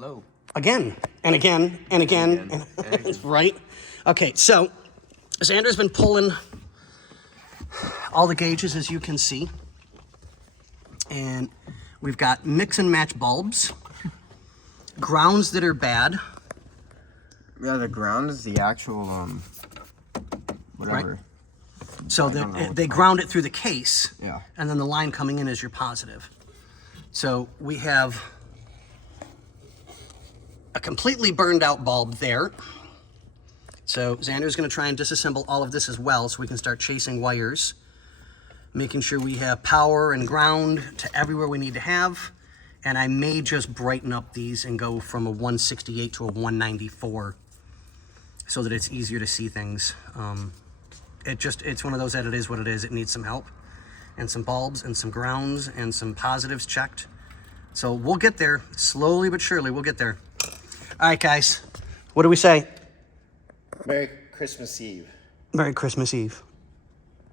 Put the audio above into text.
Hello. Again, and again, and again. Right? Okay, so Xander's been pulling all the gauges, as you can see. And we've got mix and match bulbs, grounds that are bad. Yeah, the ground is the actual, whatever. Right. So they ground it through the case. Yeah. And then the line coming in is your positive. So we have a completely burned out bulb there. So Xander's gonna try and disassemble all of this as well so we can start chasing wires, making sure we have power and ground to everywhere we need to have. And I may just brighten up these and go from a 168 to a 194 so that it's easier to see things. It's one of those that it is what it is. It needs some help and some bulbs and some grounds and some positives checked. So we'll get there, slowly but surely, we'll get there. All right, guys, what do we say? Merry Christmas Eve. Merry Christmas Eve.